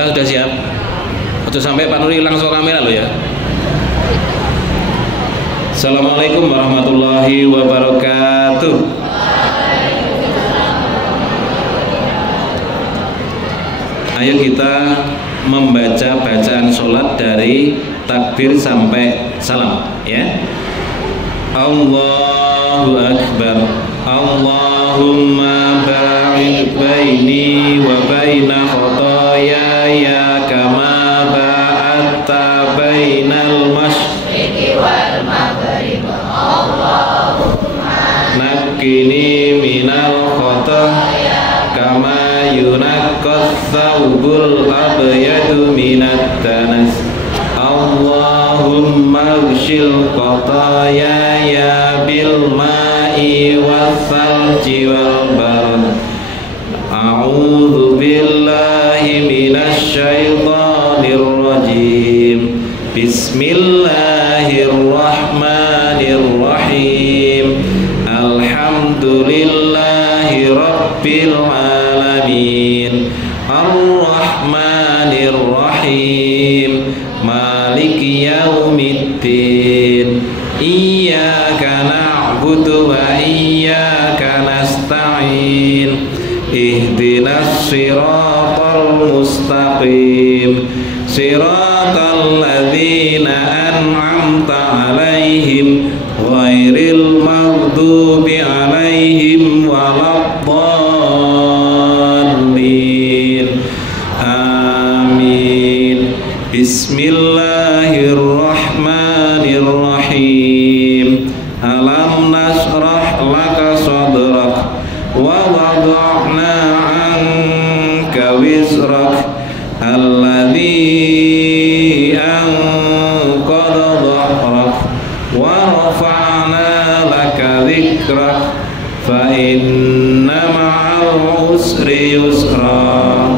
Kita sudah siap. Atau sampai Pak Nuri hilang soal kamera lo ya. Assalamualaikum warahmatullahi wabarakatuh. Ayo kita membaca bacaan sholat dari takbir sampai salam ya. Allahu Akbar. Allahumma ba'id baini wa baina khotoyaya kama ba'adta bainal masyriqi wal maghrib. Allahumma naqqini minal khotoyaya kama yunaqqas thawbul abyadu minat danas. Allahumma ghsil khotoyaya bil ma'i wassalji wal barad. A'udzu billahi minasy syaithanir rajim. Bismillahirrahmanirrahim. Alhamdulillahi rabbil alamin. Ar-Rahmanir Rahim. Maliki yaumiddin. Iyyaka na'budu wa iyyaka nasta'in. Ihdinas siratal mustaqim. Siratal ladzina an'amta 'alaihim ghairil maghdubi 'alaihim waladdallin. Amin. Bismillahirrahmanirrahim. Alam nashrah laka sadrak wa wada'na 'anka wizrak alladzi anqadha dhahrak wa rafa'na laka dhikrak fa inna ma'al usri yusra.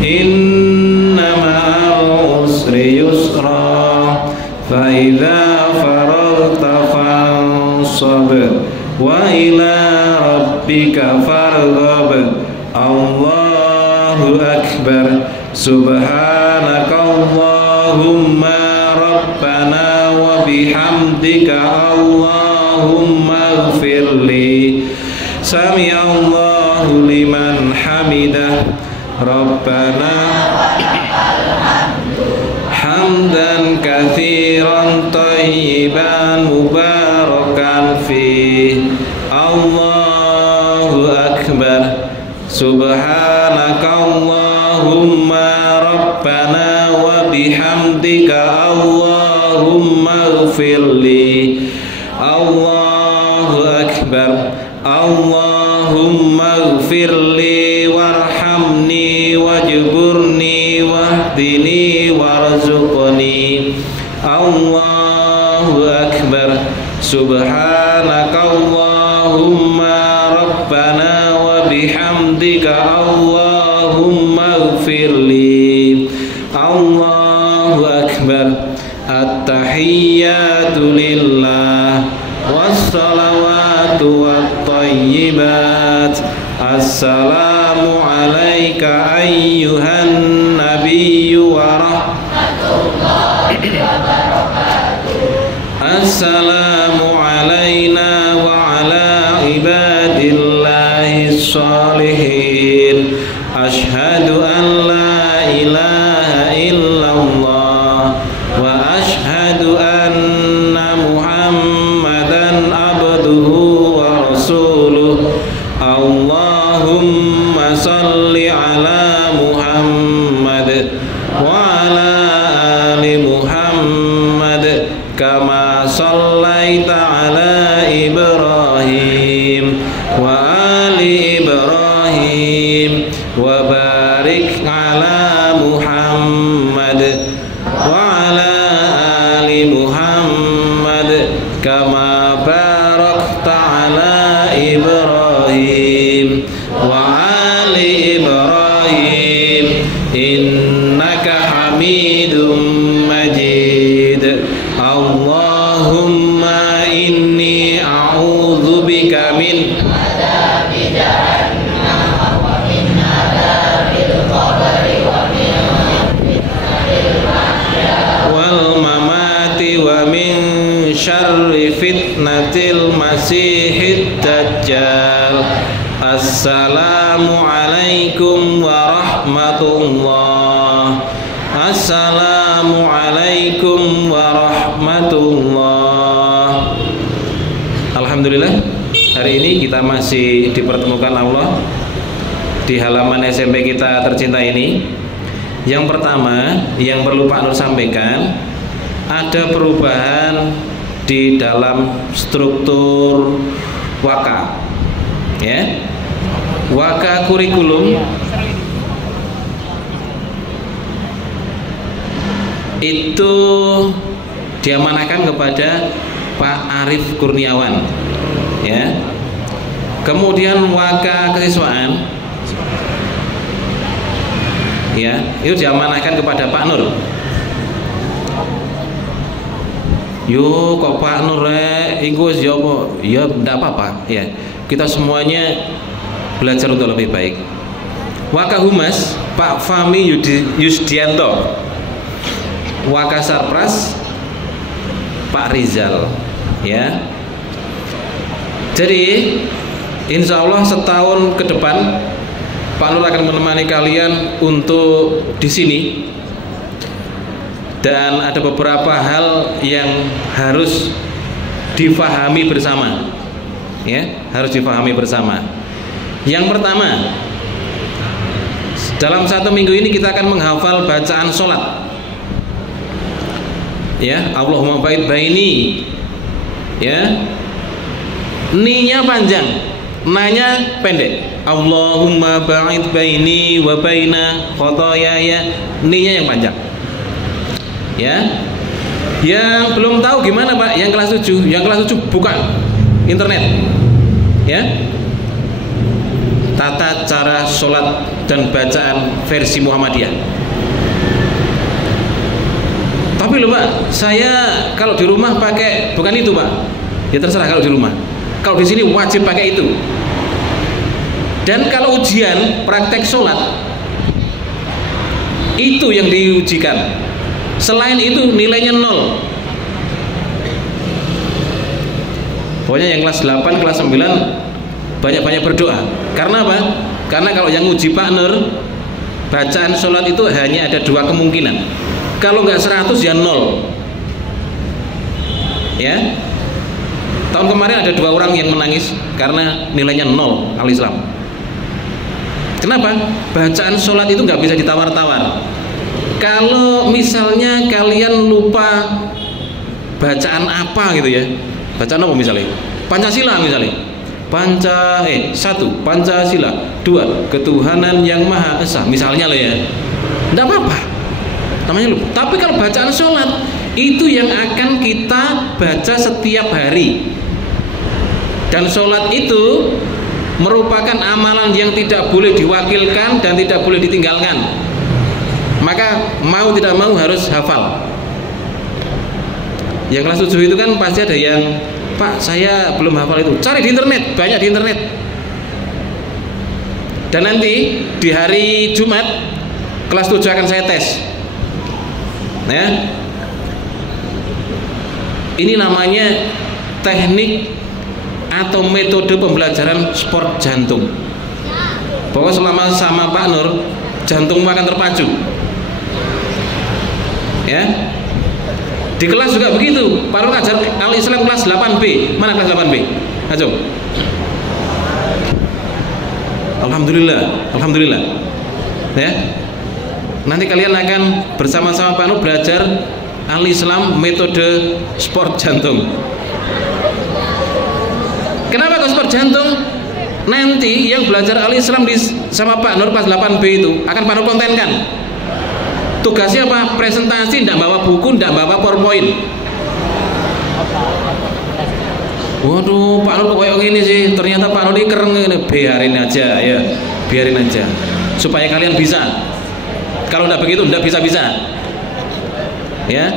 Inna ma'al usri yusra. Fa idza faragta fansab wa ila rabbika farghab. Allahu akbar. Subhanakallahumma rabbana wa bihamdika Allahumma ighfirli. Sami'allahu liman hamidah. Rabbana hamdan katsiran thayyiban mubarakan fih. Allahu akbar. Subhanakallahumma rabbana wa bihamdika Allahumma ighfirli. Allahu akbar. Allahumma ighfirli warhamni wajburni wahdini warzuqni. Allahu akbar. Subhanakallahumma rabbana wa bihamdika Allahumma ighfirli. Allahu akbar. At-tahiyyatu lillah wassalawatu wattayyibat. Assalamu alayka ayyuhan nabiyyu wa rahmatullahi wa barakatuh. Assalamu alayna wa ala ibadillahi shalihin. Ashhadu an la ilaha illallah wa ashhadu anna Muhammadan abduhu wa rasuluh. Allahumma salli ala Muhammad wa ala ali Muhammad kama sallaita ala Ibrahim wa ali Ibrahim wa barik ala Muhammad wa ala ali Muhammad kama barakta ala Ibrahim wa ali Ibrahim innaka Hamidum Majid. Allahumma inni a'udzubika min adzabi jahannam Rijal. Assalamualaikum warahmatullah. Assalamualaikum warahmatullah. Alhamdulillah, hari ini kita masih dipertemukan Allah di halaman SMP kita tercinta ini. Yang pertama yang perlu Pak Nur sampaikan, ada perubahan di dalam struktur waka, ya. Waka kurikulum itu diamanahkan kepada Pak Arief Kurniawan, ya. Kemudian waka kesiswaan, ya, itu diamanahkan kepada Pak Nur. Yo kok Pak Nur ingkus ya apa? Ya enggak apa-apa, ya. Kita semuanya belajar untuk lebih baik. Waka Humas Pak Fahmi Yusdianto. Waka Sarpras Pak Rizal, ya. Jadi insya Allah setahun ke depan Pak Nur akan menemani kalian untuk di sini, dan ada beberapa hal yang harus difahami bersama, ya, harus difahami bersama. Yang pertama, dalam 1 minggu ini kita akan menghafal bacaan sholat, ya. Allahumma ba'id baini, ya. Ni-nya panjang, na-nya pendek. Allahumma ba'id baini wa baina khotoyaya, ni-nya yang panjang, ya. Yang belum tahu gimana Pak, yang kelas 7, buka internet, ya. Tata cara sholat dan bacaan versi Muhammadiyah. Tapi loh Pak, saya kalau di rumah pakai bukan itu Pak. Ya terserah kalau di rumah. Kalau di sini wajib pakai itu. Dan kalau ujian praktek sholat, itu yang diujikan. Selain itu nilainya 0. Pokoknya yang kelas 8, kelas 9 banyak-banyak berdoa. Karena apa? Karena kalau yang uji Pak Nur, bacaan sholat itu hanya ada 2 kemungkinan. Kalau nggak 100 ya 0, ya. Tahun kemarin ada 2 orang yang menangis karena nilainya 0 al-Islam. Kenapa? Bacaan sholat itu nggak bisa ditawar-tawar. Kalau misalnya kalian lupa bacaan apa gitu ya, bacaan apa misalnya? Pancasila misalnya. 1. Pancasila. 2. Ketuhanan yang Maha Esa misalnya loh, ya. Nggak apa-apa, namanya lupa. Tapi kalau bacaan sholat itu yang akan kita baca setiap hari, dan sholat itu merupakan amalan yang tidak boleh diwakilkan dan tidak boleh ditinggalkan. Maka mau tidak mau harus hafal. Yang kelas 7 itu kan pasti ada yang, Pak saya belum hafal itu, cari di internet, banyak di internet. Dan nanti di hari Jumat kelas 7 akan saya tes, ya. Ini namanya teknik atau metode pembelajaran sport jantung. Bahwa selama sama Pak Nur, jantungmu akan terpacu, ya. Di kelas juga begitu. Pak Nur ngajar al-Islam kelas 8B. Mana kelas 8B? Ayo. Alhamdulillah, alhamdulillah, ya. Nanti kalian akan bersama-sama Pak Nur belajar al-Islam metode sport jantung. Kenapa kok sport jantung? Nanti yang belajar al-Islam sama Pak Nur kelas 8B itu akan Pak Nur kontenkan. Tugasnya apa? Presentasi, tidak bawa buku, tidak bawa PowerPoint. Waduh, Pak Nur kok kayak gini sih? Ternyata Pak Nur ini keren. Biarin aja, ya, biarin aja. Supaya kalian bisa. Kalau tidak begitu, tidak bisa-bisa, ya.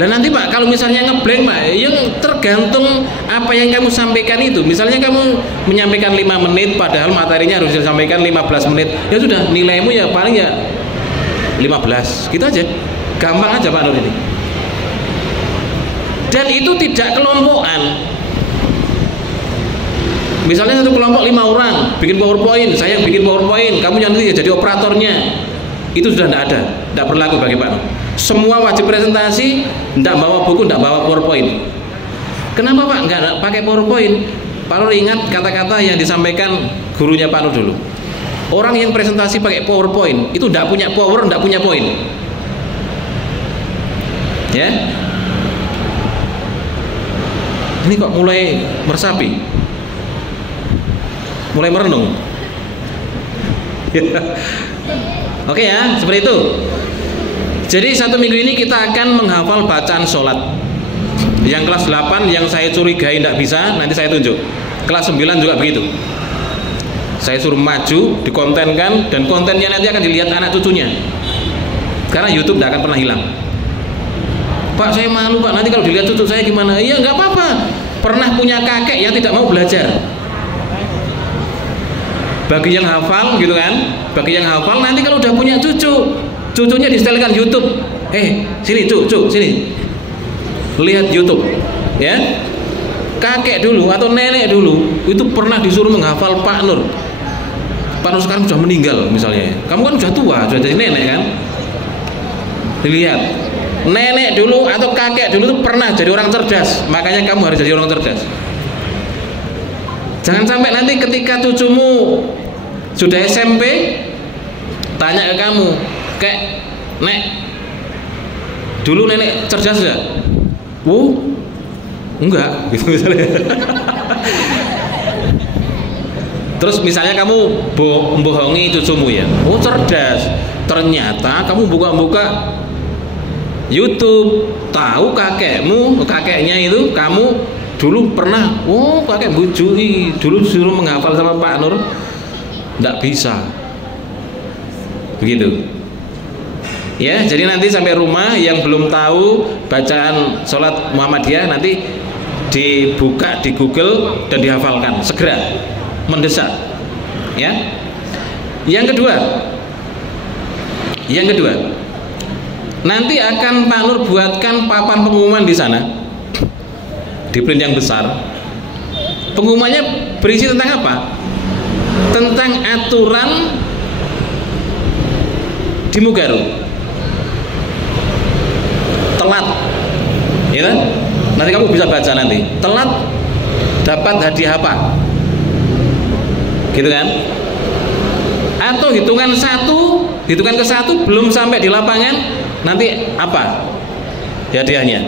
Lah nanti Pak, kalau misalnya ngeblank Pak, yang tergantung apa yang kamu sampaikan itu. Misalnya kamu menyampaikan 5 menit, padahal materinya harus disampaikan 15 menit. Ya sudah, nilaimu ya paling ya 15, gitu aja. Gampang aja Pak Nur ini. Dan itu tidak kelompokan. Misalnya satu kelompok 5 orang bikin PowerPoint, saya yang bikin PowerPoint, kamu yang nanti jadi operatornya. Itu sudah tidak ada, tidak berlaku bagi Pak Nur. Semua wajib presentasi, tidak bawa buku, tidak bawa PowerPoint. Kenapa Pak nggak pakai PowerPoint? Pak Nur ingat kata-kata yang disampaikan gurunya Pak Nur dulu. Orang yang presentasi pakai PowerPoint itu tidak punya power, tidak punya poin. Ya, ini kok mulai meresapi, mulai merenung. Oke ya, seperti itu. Jadi 1 minggu ini kita akan menghafal bacaan sholat. Yang kelas 8 yang saya curigai tidak bisa, nanti saya tunjuk. Kelas 9 juga begitu. Saya suruh maju, dikontenkan, dan kontennya nanti akan dilihat anak cucunya. Karena YouTube tidak akan pernah hilang. Pak, saya malu Pak, nanti kalau dilihat cucu saya gimana? Iya nggak apa-apa. Pernah punya kakek yang tidak mau belajar. Bagi yang hafal gitu kan, bagi yang hafal nanti kalau udah punya cucu, cucunya disetelkan YouTube. Sini cucu, sini. Lihat YouTube, ya. Kakek dulu atau nenek dulu itu pernah disuruh menghafal Pak Nur. Pak Nur sekarang sudah meninggal misalnya. Kamu kan sudah tua, sudah jadi nenek kan? Dilihat. Nenek dulu atau kakek dulu itu pernah jadi orang cerdas, makanya kamu harus jadi orang cerdas. Jangan sampai nanti ketika cucumu sudah SMP tanya ke kamu, kayak Nek, dulu nenek cerdas gak? Enggak gitu misalnya. Terus misalnya kamu membohongi cucumu ya, cerdas, ternyata kamu buka-buka YouTube, tahu kakeknya itu kamu dulu pernah, kakek bujui, dulu suruh menghafal sama Pak Nur, tidak bisa, begitu. Ya, jadi nanti sampai rumah yang belum tahu bacaan sholat Muhammadiyah nanti dibuka di Google dan dihafalkan, segera, mendesak. Ya, yang kedua. Nanti akan Pak Nur buatkan papan pengumuman di sana, di print yang besar. Pengumumannya berisi tentang apa? Tentang aturan di Mugaru. Telat, ya kan? Nanti kamu bisa baca nanti. Telat dapat hadiah apa? Gitu kan? Atau hitungan ke satu belum sampai di lapangan. Nanti apa hadiahnya,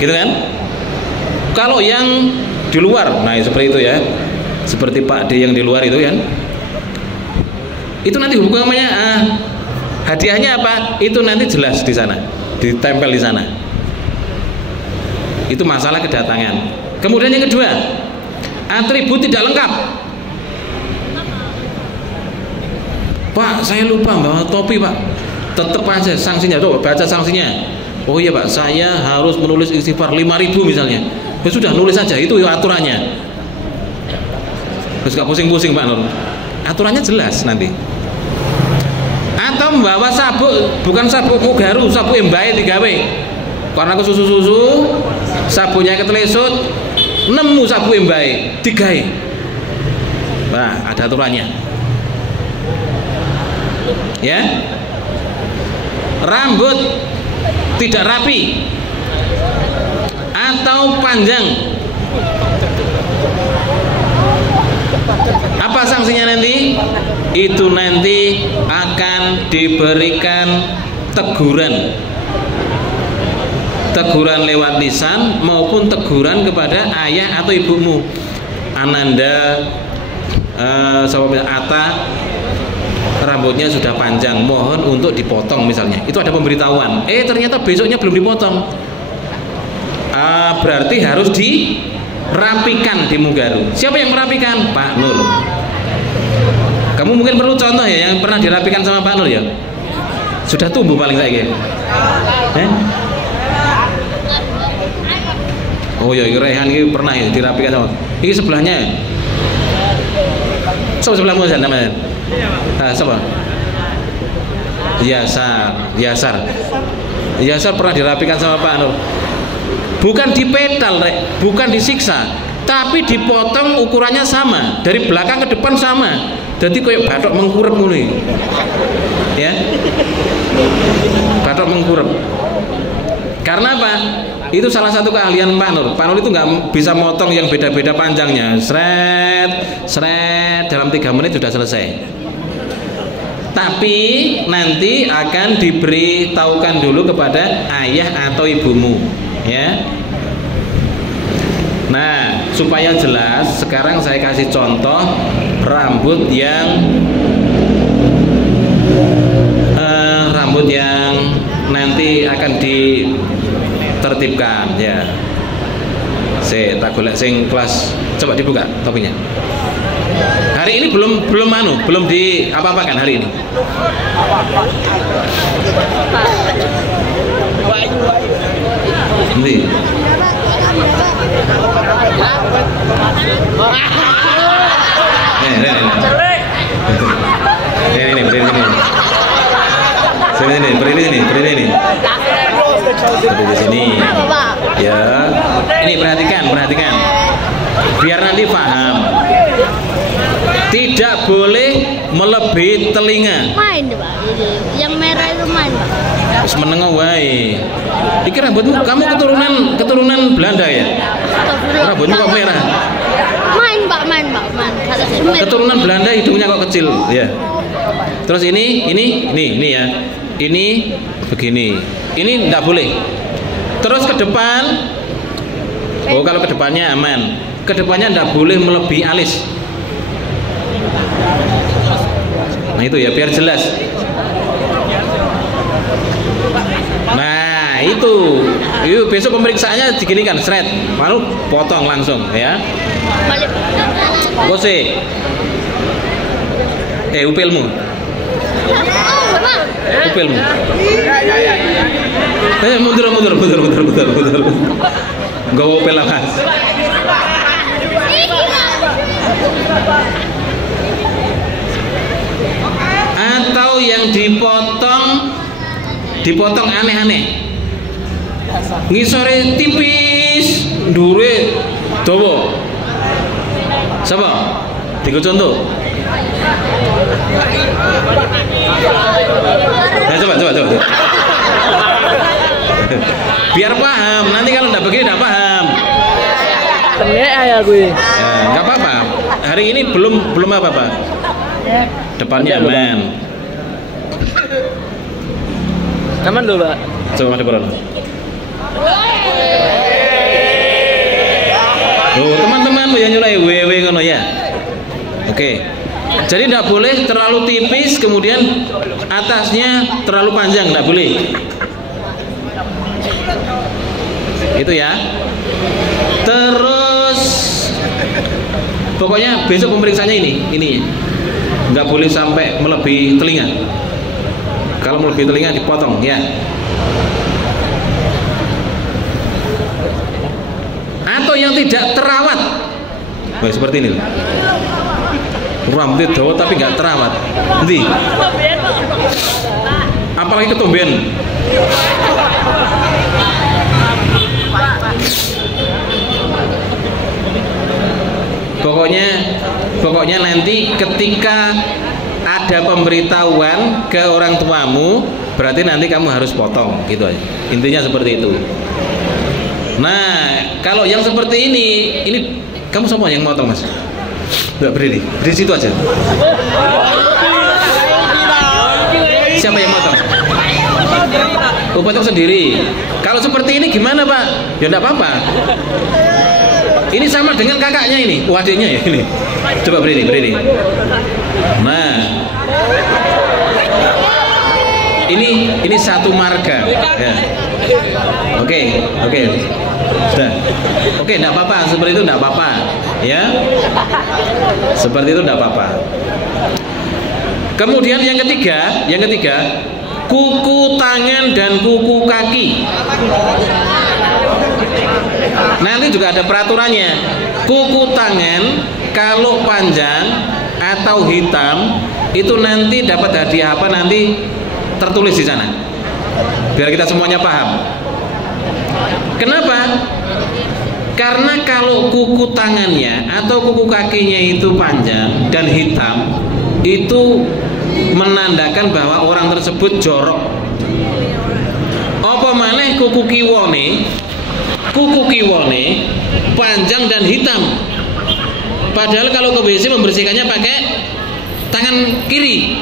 gitu kan? Kalau yang di luar, nah seperti itu ya, seperti Pak D yang di luar itu kan, itu nanti hukumannya hadiahnya apa? Itu nanti jelas di sana, ditempel di sana. Itu masalah kedatangan. Kemudian yang kedua, atribut tidak lengkap. Pak, saya lupa bawa topi Pak. Tetap aja sanksinya, tuh baca sanksinya. Oh iya Pak, saya harus menulis istighfar 5.000 misalnya. Ya sudah, nulis saja, itu ya aturannya. Terus gak pusing-pusing Pak Nur. Aturannya jelas nanti. Atau membawa sabuk, bukan sabuk Mugaru, sabuk embae digawe. Karena kesusu-susu, sabunnya ketelesut, nemu sabuk embae digawe. Nah, ada aturannya. Ya. Rambut tidak rapi atau panjang, apa sanksinya nanti? Itu nanti akan diberikan teguran lewat lisan maupun teguran kepada ayah atau ibumu. Ananda, Ata, rambutnya sudah panjang, mohon untuk dipotong misalnya. Itu ada pemberitahuan. Ternyata besoknya belum dipotong. Berarti harus dirapikan di Mugaru. Siapa yang merapikan? Pak Nur. Kamu mungkin perlu contoh ya yang pernah dirapikan sama Pak Nur ya. Sudah tumbuh paling saya gitu. Oh ya, Rehan ini pernah ya dirapikan sama. Ini sebelahnya. Sebelahmu namanya. Siapa? Yasar pernah dirapikan sama Pak Nur. Bukan dipedal, bukan disiksa, tapi dipotong ukurannya sama, dari belakang ke depan sama, jadi kayak bathok mengkurep mulai, ya, bathok mengkurep. Karena apa? Itu salah satu keahlian Pak Nur. Pak Nur itu nggak bisa motong yang beda-beda panjangnya, seret dalam 3 menit sudah selesai. Tapi nanti akan diberitahukan dulu kepada ayah atau ibumu, ya. Nah, supaya jelas, sekarang saya kasih contoh rambut yang nanti akan ditertibkan, ya. Tak golek sing kelas, coba dibuka topinya. Hari ini belum di apa-apakan hari ini. Nanti. Ini. Di sini. Ya. Ini perhatikan. Biar nanti paham. Tidak boleh melebihi telinga. Main, Pak. Yang merah itu main, Pak. Terus menengah wae. Iki rambutmu, kamu keturunan Belanda ya? Rambutmu kok merah? Main, Pak. Keturunan Belanda, hidungnya kok kecil, ya. Terus ini ya. Ini begini. Ini enggak boleh. Terus ke depan. Oh, kalau ke depannya aman. Ke depannya enggak boleh melebihi alis. Nah, itu ya, biar jelas. Nah, itu besok pemeriksaannya diginikan, seret, lalu potong langsung, ya. Bose, upilmu. Mundur. Gak upil lah, Mas. Atau yang dipotong aneh-aneh, ngisore tipis, dure dawa. Siapa? Tiga contoh. Nah, coba. Biar paham. Nanti kalau enggak begini enggak paham. Ya gue. Enggak apa-apa. Hari ini belum apa-apa. Depannya aman. Aman loh, Pak. Coba ada koran. Oh, teman-teman yang nyulai wewe ngono ya. Oke. Jadi tidak boleh terlalu tipis, kemudian atasnya terlalu panjang, tidak boleh. Itu ya. Terus pokoknya besok pemeriksaannya ini. Nggak boleh sampai melebihi telinga. Kalau melebihi telinga dipotong, ya. Atau yang tidak terawat, seperti ini. Rambutnya dawa tapi nggak terawat. Nanti. Apalagi ketumben. Pokoknya nanti ketika ada pemberitahuan ke orang tuamu, berarti nanti kamu harus potong, gitu aja. Intinya seperti itu. Nah, kalau yang seperti ini kamu semua yang motong, Mas? Enggak, berdiri di situ aja. Siapa yang motong? Oh, potong sendiri. Kalau seperti ini gimana, Pak? Ya enggak apa-apa. Ini sama dengan kakaknya ini, adiknya ya ini. Coba berdiri. Nah, ini satu marga. Ya. Oke. Sudah. Oke, enggak apa-apa. Seperti itu enggak apa-apa, ya. Seperti itu enggak apa-apa. Kemudian yang ketiga, kuku tangan dan kuku kaki. Nanti juga ada peraturannya. Kuku tangan kalau panjang atau hitam itu nanti dapat hadiah apa, nanti tertulis di sana. Biar kita semuanya paham. Kenapa? Karena kalau kuku tangannya atau kuku kakinya itu panjang dan hitam, itu menandakan bahwa orang tersebut jorok. Apa maneh kuku kiwone panjang dan hitam. Padahal kalau ke WC membersihkannya pakai tangan kiri.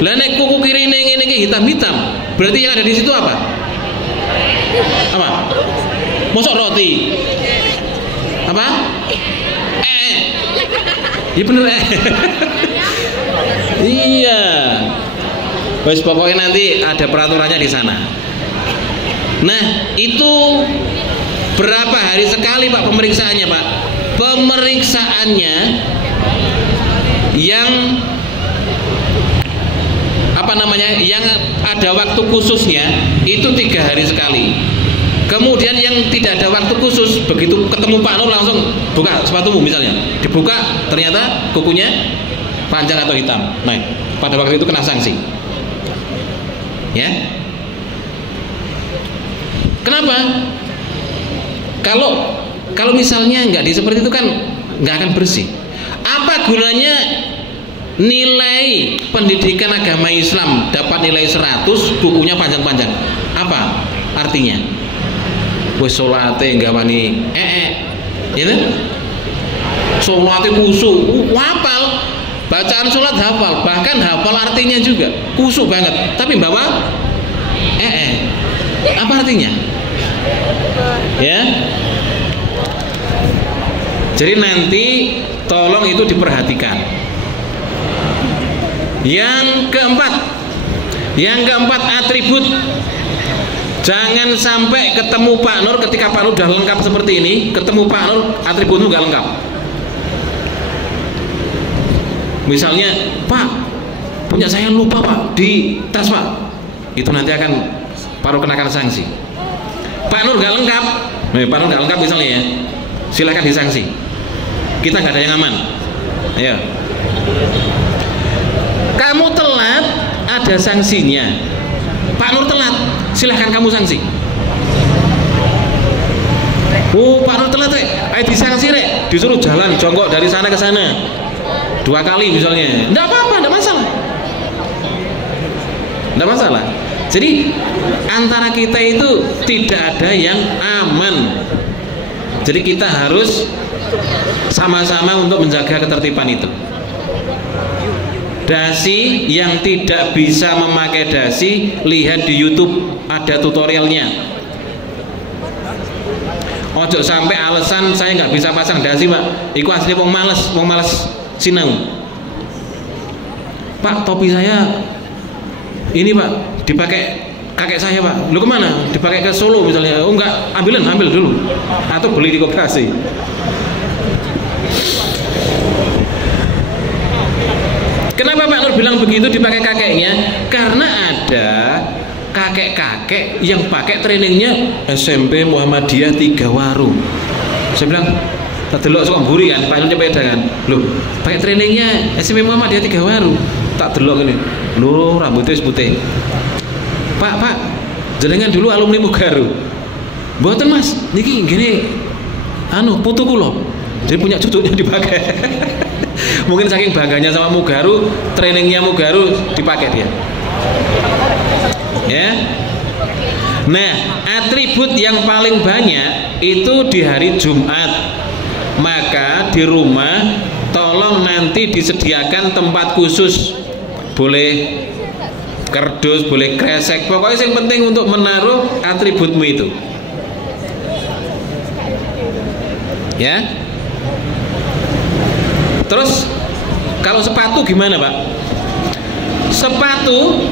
Lah nek kuku kiri ini hitam-hitam, berarti yang ada di situ apa? Apa? Mosok roti? Apa? Iya bener Iya. Wes pokoknya nanti ada peraturannya di sana. Nah, itu berapa hari sekali Pak pemeriksaannya, Pak? Pemeriksaannya yang yang ada waktu khususnya itu 3 hari sekali. Kemudian yang tidak ada waktu khusus, begitu ketemu Pak Nur langsung buka sepatumu misalnya, dibuka ternyata kukunya panjang atau hitam. Nah, pada waktu itu kena sanksi. Ya. Kenapa? Kalau misalnya nggak seperti itu kan nggak akan bersih. Apa gunanya nilai pendidikan agama Islam dapat nilai 100, bukunya panjang-panjang? Apa artinya? Wes salate nggawani gitu. Salate kusuk, hafal. Bacaan salat hafal, bahkan hafal artinya juga. Kusuk banget, tapi bawa apa artinya? Ya. Jadi nanti tolong itu diperhatikan. Yang keempat atribut. Jangan sampai ketemu Pak Nur, ketika Pak Nur sudah lengkap seperti ini, ketemu Pak Nur atributmu nggak lengkap. Misalnya, Pak, punya saya lupa Pak di tas Pak, itu nanti akan Pak Nur kenakan sanksi. Pak Nur nggak lengkap, Pak Nur nggak lengkap misalnya ya, silakan disanksi. Kita nggak ada yang aman. Ayo. Kamu telat, ada sanksinya. Pak Nur telat, silahkan kamu sanksi. Oh, Pak Nur telat, ayo disanksi rek, disuruh jalan jongkok dari sana ke sana 2 kali misalnya. Enggak apa-apa, enggak masalah. Enggak masalah. Jadi antara kita itu tidak ada yang aman. Jadi kita harus sama-sama untuk menjaga ketertiban itu. Dasi yang tidak bisa memakai dasi, lihat di YouTube, ada tutorialnya. Ojo sampai alasan saya nggak bisa pasang dasi Pak, iku asli wong males sinau. Pak, topi saya ini Pak dipakai kakek saya Pak. Lu kemana? Dipakai ke Solo misalnya. Oh enggak, ambil dulu atau beli di koperasi. Kenapa Pak Nur bilang begitu dipakai kakeknya? Karena ada kakek-kakek yang pakai trainingnya SMP Muhammadiyah 3 Waru. Saya bilang, tak delok sok mburi kan, Pak Nur sepeda kan. Loh, pakai trainingnya SMP Muhammadiyah 3 Waru. Tak delok ini. Loh, rambutnya putih. Pak, jenengan dulu alumni Mugaru. Mboten Mas, niki gini putu kula. Jadi punya cucunya dipakai. Mungkin saking bangganya sama Mugaru, trainingnya Mugaru dipakai dia. Ya. Nah, atribut yang paling banyak itu di hari Jumat. Maka di rumah tolong nanti disediakan tempat khusus. Boleh kardus, boleh kresek. Pokoknya yang penting untuk menaruh atributmu itu. Ya. Terus kalau sepatu gimana Pak? Sepatu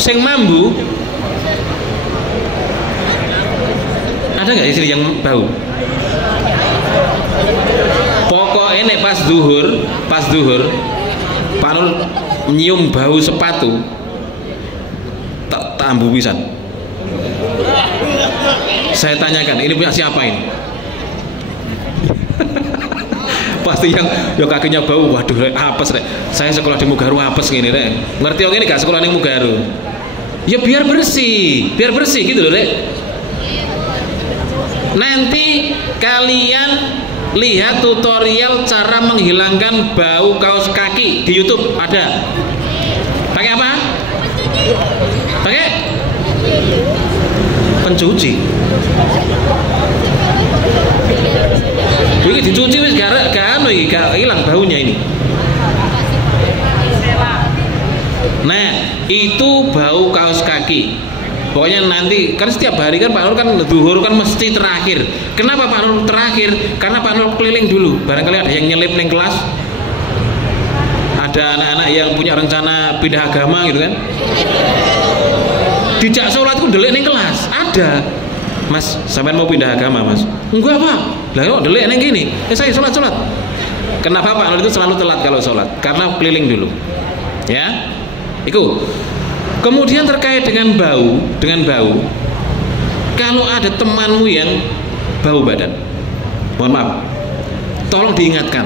sing mambu ada nggak istri yang bau? Pokoknya nek pas duhur Pak Nur nyium bau sepatu tak ambu pisan. Saya tanyakan, ini punya siapa ini? Pasti yang kakinya bau, waduh apes rek. Saya sekolah di Mugaru apes gini rek. Ngerti ini gak sekolah di Mugaru? Ya biar bersih gitu loh rek. Nanti kalian lihat tutorial cara menghilangkan bau kaos kaki di YouTube ada. Pakai apa? Pakai pencuci. Ini dicuci wis gak hilang baunya ini. Nah, itu bau kaos kaki. Pokoknya nanti kan setiap hari kan Pak Nur kan zuhur kan mesti terakhir. Kenapa Pak Nur terakhir? Karena Pak Nur keliling dulu. Barangkali ada yang nyelip ning kelas. Ada anak-anak yang punya rencana pindah agama gitu kan. Dijak sholat ku delik ning kelas. Ada. Mas, sampean mau pindah agama, Mas? Enggak, Pak. Lah kok delik ning gini? Saya sholat. Kenapa Pak Nur itu selalu telat kalau sholat? Karena keliling dulu. Ya. Iku. Kemudian terkait dengan bau, kalau ada temanmu yang bau badan, mohon maaf, tolong diingatkan.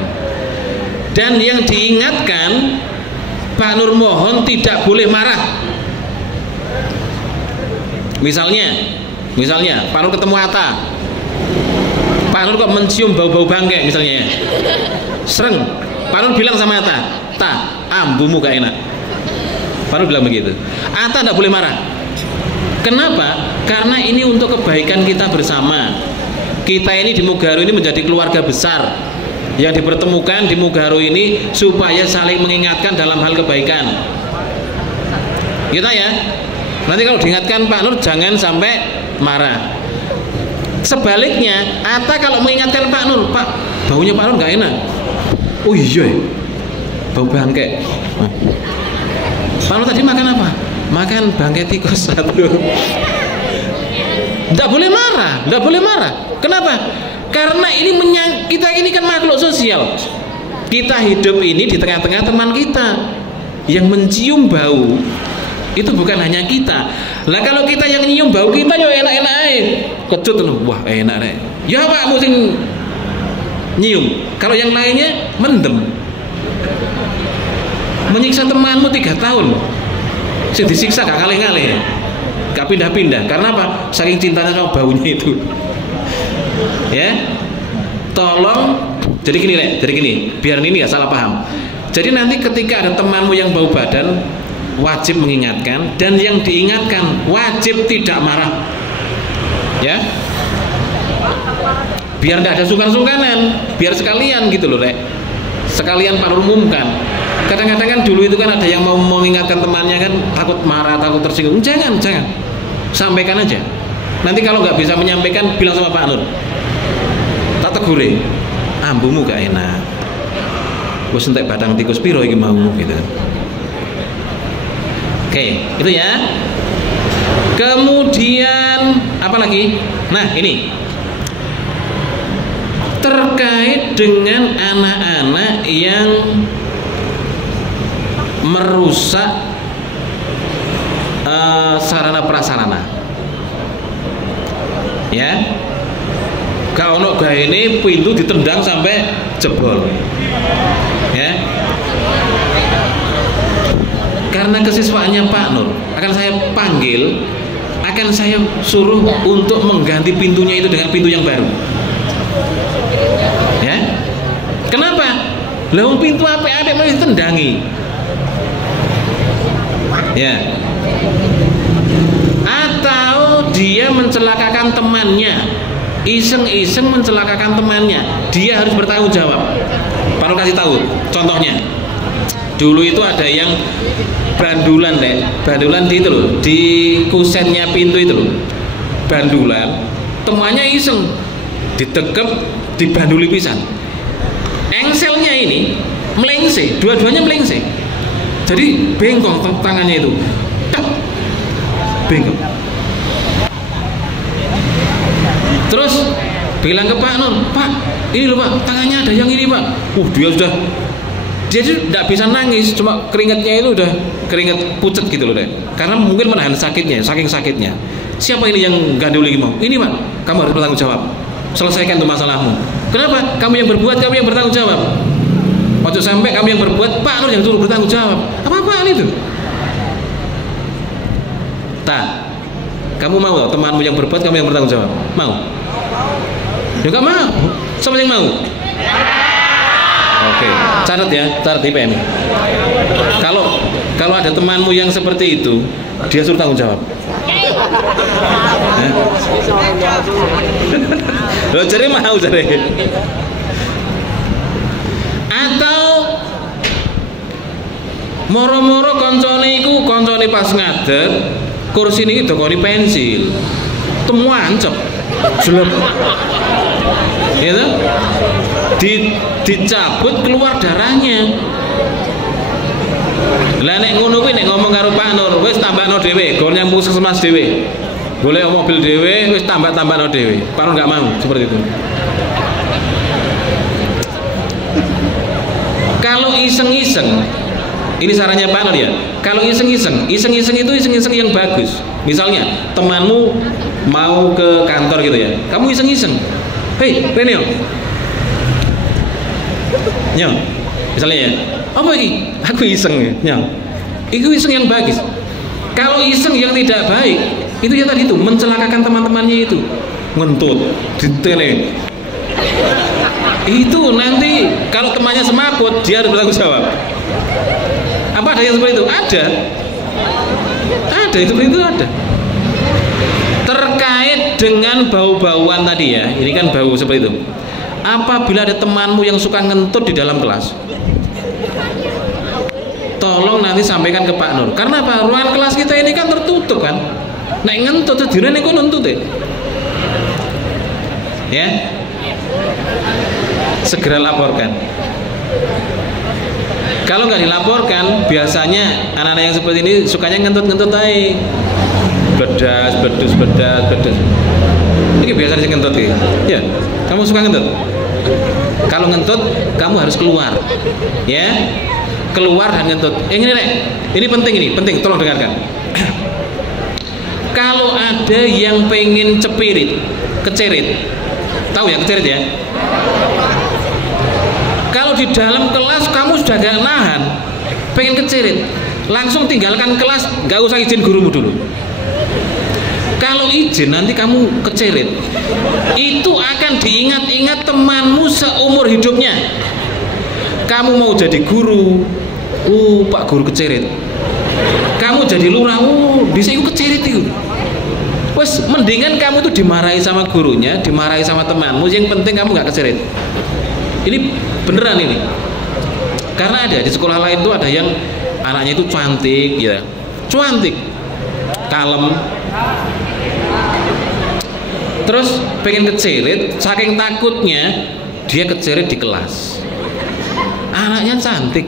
Dan yang diingatkan, Pak Nur mohon tidak boleh marah. Misalnya, Pak Nur ketemu Atta, Pak Nur kok mencium bau-bau bangke misalnya ya. Sereng, Pak Nur bilang sama Atta, "Ta, ambumu gak enak." Pak Nur bilang begitu. Atta tidak boleh marah. Kenapa? Karena ini untuk kebaikan kita bersama. Kita ini di Mugaru ini menjadi keluarga besar yang dipertemukan di Mugaru ini supaya saling mengingatkan dalam hal kebaikan. Kita ya. Nanti kalau diingatkan Pak Nur jangan sampai marah. Sebaliknya, Atta kalau mengingatkan Pak Nur, "Pak, baunya Pak Nur nggak enak." "Oh iya, bau bangke." Pak Nur tadi makan apa? Makan bangkai tikus 1. Tidak boleh marah. Kenapa? Karena ini kita ini kan makhluk sosial. Kita hidup ini di tengah-tengah teman kita yang mencium bau. Itu bukan hanya kita. Lah kalau kita yang nyium bau kita yo enak-enak aja. Kecut loh, wah enak deh. Ya Pak mesti nyium. Kalau yang lainnya mendem. Menyiksa temanmu 3 tahun, disiksa gak kalih-kalih, gak pindah-pindah. Karena apa? Saking cintanya sama baunya itu. Ya, tolong. Jadi gini, biar ini gak salah paham. Jadi nanti ketika ada temanmu yang bau badan, wajib mengingatkan, dan yang diingatkan wajib tidak marah. Ya, biar tidak ada sungkan-sungkanan, biar sekalian gitu loh, Rek. Sekalian Pak Nur umumkan. Kadang-kadang kan dulu itu kan ada yang mau mengingatkan temannya kan takut marah, takut tersinggung. Jangan, sampaikan aja. Nanti kalau nggak bisa menyampaikan, bilang sama Pak Nur, "Tak tegure, ambumu gak enak. Wes entek badang tikus piro iki mau," gitu. Oke, itu ya. Kemudian apa lagi? Nah, ini terkait dengan anak-anak yang merusak sarana prasarana. Ya, kalau ono gawe ini pintu ditendang sampai jebol. Ya, karena kesiswaannya Pak Nur akan saya panggil, akan saya suruh untuk mengganti pintunya itu dengan pintu yang baru. Ya, kenapa? Lah pintu apik-apik mau ditendangi. Ya, atau dia mencelakakan temannya, iseng-iseng mencelakakan temannya, dia harus bertanggung jawab. Pak Nur kasih tahu contohnya. Dulu itu ada yang bandulan di itu loh, di kusennya pintu itu loh, bandulan, temannya iseng ditekep, dibanduli pisan, engselnya ini melengse, dua-duanya melengse. Jadi bengkok tangannya itu, bengkok. Terus bilang ke Pak Nur, "Pak, ini loh Pak, tangannya ada yang ini Pak." Dia tidak bisa nangis, cuma keringatnya itu udah keringat pucet gitu loh deh. Karena mungkin menahan sakitnya, saking sakitnya. "Siapa ini yang ganduli mau?" "Ini Pak, kamu harus bertanggung jawab. Selesaikan tuh masalahmu." "Kenapa? Kamu yang berbuat, kamu yang bertanggung jawab." Waktu sampai kamu yang berbuat, Pak Nur yang suruh bertanggung jawab. Apa-apaan itu? Kamu mau temanmu yang berbuat, kamu yang bertanggung jawab? Mau? Ya nggak mau. Siapa yang mau? Oke, catat ya, catat IPM. Kalau ada temanmu yang seperti itu, dia suruh tanggung jawab. Lo jadi mau jadi. Atau moro-moro koncone iku koncone pas ngadeg, kursi ini dokoni pensil. Temu ancep. Jelek. Gitu? Dicabut keluar darahnya. Lah nek ngono kuwi nek ngomong karo Pak Nur, wis tambahno dhewe, gon yang puskesmas dhewe. Golek mobil dhewe, wis tambah-tambahno dhewe. Pak Nur enggak mau seperti itu. Kalau iseng-iseng, ini sarannya Pak Nur ya. Kalau iseng-iseng itu iseng-iseng yang bagus. Misalnya temanmu mau ke kantor gitu ya, kamu iseng-iseng. Hei, Renio. Nyong, misalnya ya, apa ini? Aku iseng ya. Itu iseng yang bagus. Kalau iseng yang tidak baik, itu ya tadi itu mencelakakan teman-temannya itu, ngentut, ditele. Itu nanti kalau temannya semaput, dia harus bertanggung jawab. Apa ada yang seperti itu? Ada yang seperti itu ada. Terkait dengan bau-bauan tadi ya, ini kan bau seperti itu. Apabila ada temanmu yang suka ngentut di dalam kelas, tolong nanti sampaikan ke Pak Nur. Karena apa? Ruangan kelas kita ini kan tertutup kan. Nek ngentut sedurunge niku nuntut ya. Segera laporkan. Kalau nggak dilaporkan, biasanya anak-anak yang seperti ini sukanya ngentut-ngentut aja. Bedas. Ini biasanya ngentut ya. Kamu suka ngentut? Kalau ngentut, kamu harus keluar, ya. Keluar dan ngentut. Ini penting, tolong dengarkan. Kalau ada yang pengen kecerit, tahu ya kecerit ya? Kalau di dalam kelas kamu sudah gak nahan, pengen kecerit, langsung tinggalkan kelas, gak usah izin gurumu dulu. Kalau izin nanti kamu kecerit, itu akan diingat-ingat temanmu seumur hidupnya. Kamu mau jadi guru, Pak guru kecerit. Kamu jadi lurah, bisa ikut kecerit itu. Wes mendingan kamu tuh dimarahi sama gurunya, dimarahi sama temanmu. Yang penting kamu nggak kecerit. Ini beneran ini. Karena ada di sekolah lain tuh ada yang anaknya itu cantik, ya, cantik, kalem. Terus pengen kecerit, saking takutnya dia kecerit di kelas. Anaknya cantik.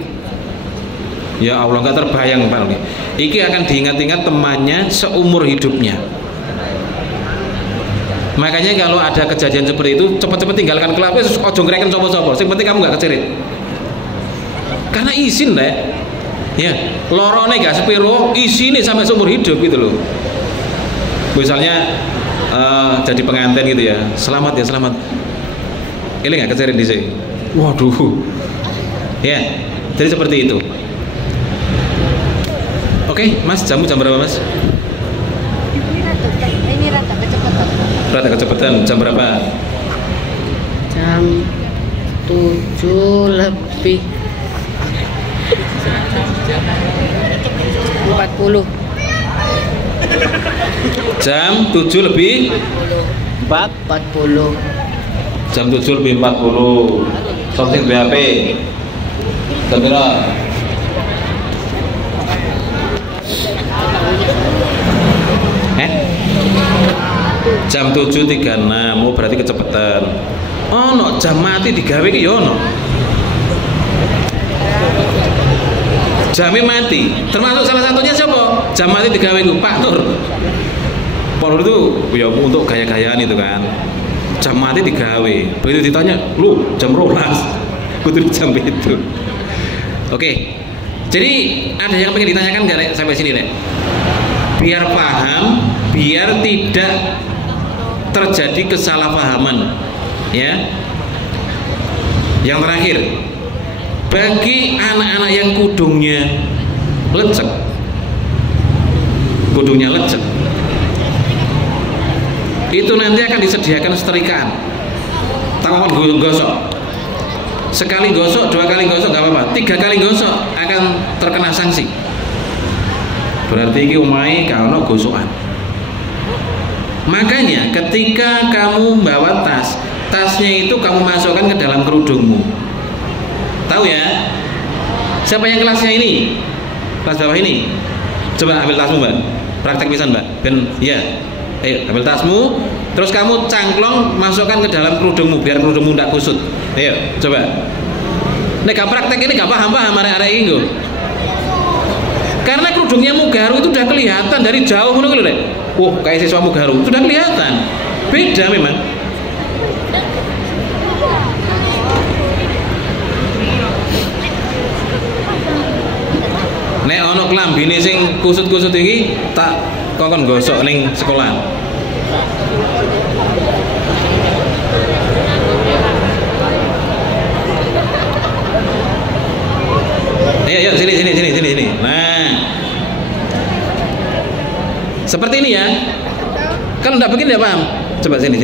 Ya Allah, nggak terbayang Pak. Iki akan diingat-ingat temannya seumur hidupnya. Makanya kalau ada kejadian seperti itu, cepat-cepat tinggalkan kelas. Wes ojo ngreken sapa-sapa. Sing penting kamu nggak kecerit. Karena izin deh. Ya, lorone gak sepiro, isine sampai seumur hidup gitu loh. Misalnya jadi pengantin gitu ya, selamat. Ini nggak kecerit di sini. Waduh, ya, jadi seperti itu. Oke, Mas, jam berapa Mas? Ini rata kecepatan. Rata kecepatan, jam berapa? Jam 7 lebih 40. Jam 7 lebih 40. Jam 7 lebih 40. Something BHP. Kamera. Jam 7.36, berarti kecepatan. Oh no, jam mati digawe ki yo no. Jamnya mati, termasuk salah satunya siapa? Jam mati digawe ku Pak Nur. Pak Nur itu ya untuk gaya-gayaan itu kan. Jam mati digawe. Begitu ditanya, lu jam 12. Kudu jam itu. Oke. Jadi ada yang pengen ditanyakan nggak sampai sini Nek? Biar paham, biar tidak terjadi kesalahpahaman, ya. Yang terakhir, bagi anak-anak yang kudungnya lecek, itu nanti akan disediakan setrikaan. Takon gosok. Sekali gosok, 2 kali gosok nggak apa-apa. 3 kali gosok akan terkena sanksi. Berarti ini umai kalau gosokan. Makanya ketika kamu bawa tas, tasnya itu kamu masukkan ke dalam kerudungmu. Tahu ya? Siapa yang kelasnya ini? Kelas bawah ini. Coba ambil tasmu, Mbak. Praktek pisan, Mbak. Ben, ya. Ayo, ambil tasmu. Terus kamu cangklong, masukkan ke dalam kerudungmu biar kerudungmu tidak kusut. Ayo, coba. Nek gak praktek ini gak paham-paham arek-arek ini. Karena kerudungnya Mugaru itu udah kelihatan dari jauh ngono lho, Rek. Wah, kayak siswa Mugaru, sudah kelihatan. Beda memang. Nek ono klambine sing kusut-kusut iki tak kokon gosok ning sekolah. Ayo sini. Nah, seperti ini ya. Kalau enggak begini enggak paham. Coba sini.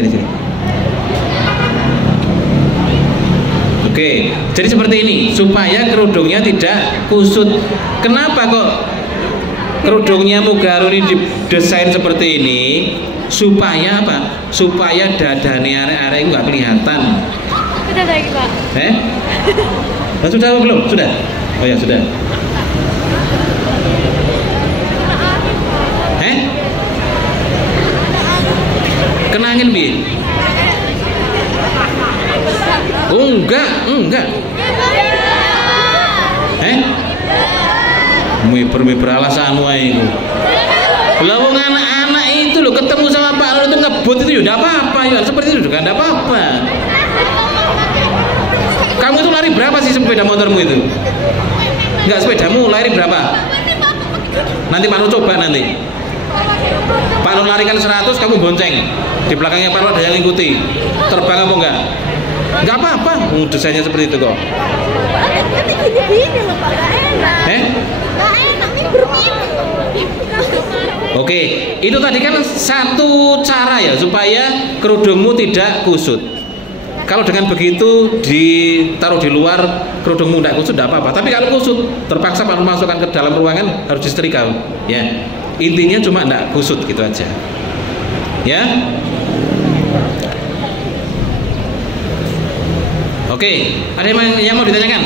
Oke, jadi seperti ini supaya kerudungnya tidak kusut. Kenapa kok kerudungnya Mugaru ini didesain seperti ini? Supaya apa? Supaya dadane arek-arek itu nggak kelihatan. Sudah lagi, Pak. Sudah apa belum? Sudah. Oh ya sudah. Kenangin bi? Oh enggak. Miber alasan wae itu. Lawang anak-anak itu loh ketemu sama Pak Lur itu ngebut itu ya enggak apa-apa ya. Seperti itu juga enggak apa-apa. Kamu itu lari berapa sih sepeda motormu itu? Enggak, sepedamu lari berapa? Nanti Pak Nur coba nanti. Pak Nur lari kan 100, kamu bonceng. Di belakangnya Pak Nur ada yang ngikuti. Terbang apa enggak? Enggak apa-apa. Desainnya seperti itu kok. Tapi gini loh, Pak. Enggak enak. Enggak enak, Oke, itu tadi kan satu cara ya supaya kerudungmu tidak kusut. Kalau dengan begitu ditaruh di luar kerudungmu tidak kusut tidak apa-apa. Tapi kalau kusut terpaksa Pak masukkan ke dalam ruangan harus disetrika ya. Intinya cuma tidak kusut gitu aja. Ya. Oke, ada yang mau ditanyakan?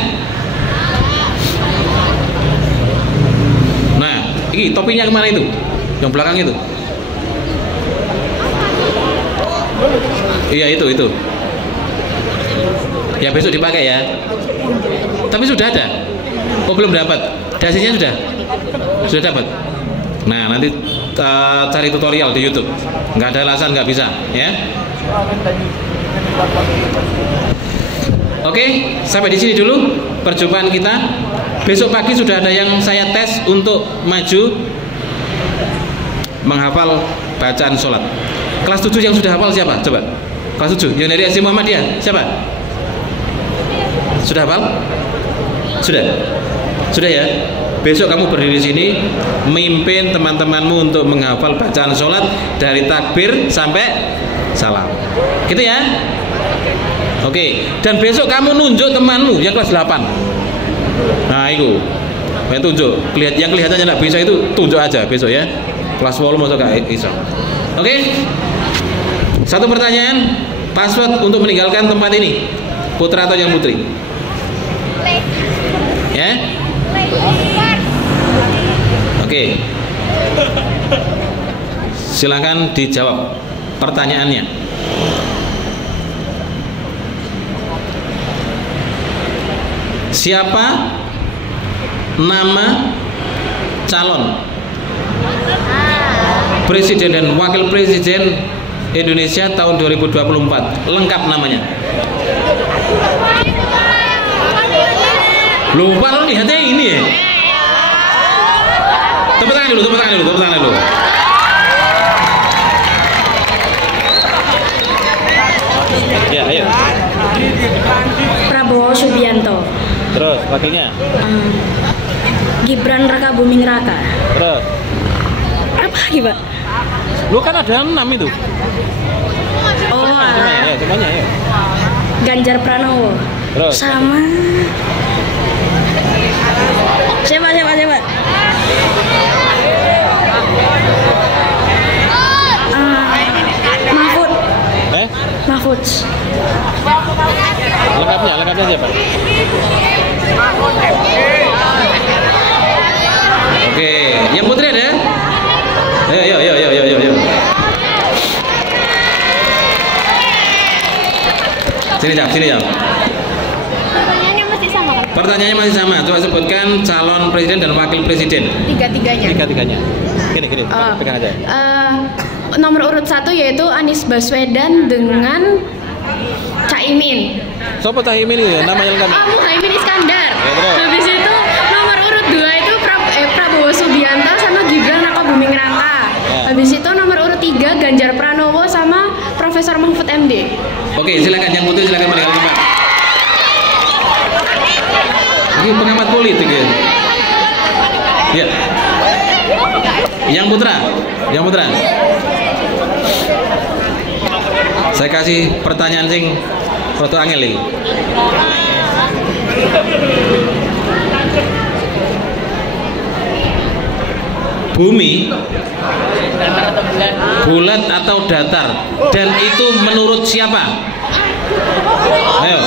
Nah, ini topinya kemana itu? Yang belakang itu? Iya itu. Ya besok dipakai ya. Tapi sudah ada. Oh belum dapat. Dasinya sudah dapat. Nah nanti cari tutorial di YouTube. Nggak ada alasan nggak bisa ya. Oke, sampai di sini dulu perjumpaan kita. Besok pagi sudah ada yang saya tes untuk maju menghafal bacaan sholat. Kelas 7 yang sudah hafal siapa? Coba. Kelas 7 yang dari SD Muhammadiyah siapa? Sudah hafal? Sudah ya. Besok kamu berdiri di sini memimpin teman-temanmu untuk menghafal bacaan sholat dari takbir sampai salam. Gitu ya. Oke. Dan besok kamu nunjuk temanmu yang kelas 8. Nah itu tunjuk. Yang kelihatannya tidak bisa itu tunjuk aja besok ya. Kelas 8 masuk gak bisa. Oke. Satu pertanyaan, password untuk meninggalkan tempat ini, putra atau yang putri? Ya. Oke. Silakan dijawab pertanyaannya. Siapa nama calon presiden dan wakil presiden Indonesia tahun 2024? Lengkap namanya. Lupa lo lihatnya ini ya. Tepuk tangan dulu. Ya, ayo. Prabowo Subianto. Terus wakilnya? Gibran Raka Buming Raka. Terus? Apa lagi, Pak? Lu kan ada 6 itu. ya, semuanya ya. Ganjar Pranowo. Terus. Sama siapa? Mahfud. Mahfud. Lengkapnya siapa? Oke, yang putri ada? Ayo. Sini jawab. Pertanyaannya masih sama kan? Pertanyaannya masih sama. Coba sebutkan calon presiden dan wakil presiden. Tiga-tiganya. Gini, pegang aja. Nomor urut 1 yaitu Anies Baswedan dengan Caimin. Siapa Caimin ini? Namanya lengkapnya? Muhaimin Iskandar. Ya, terus. Habis itu nomor urut 2 itu Prabowo Subianto sama Gibran Rakabuming Raka. Ya. Habis itu nomor urut 3 Ganjar Pranowo sama Profesor Mahfud MD. Oke, silakan yang putri silakan balik tempat. Ini pengamat politik ya. Ya. Yang putra. Saya kasih pertanyaan sing foto angel ini. Bumi bulat atau datar, dan itu menurut siapa? Ayo.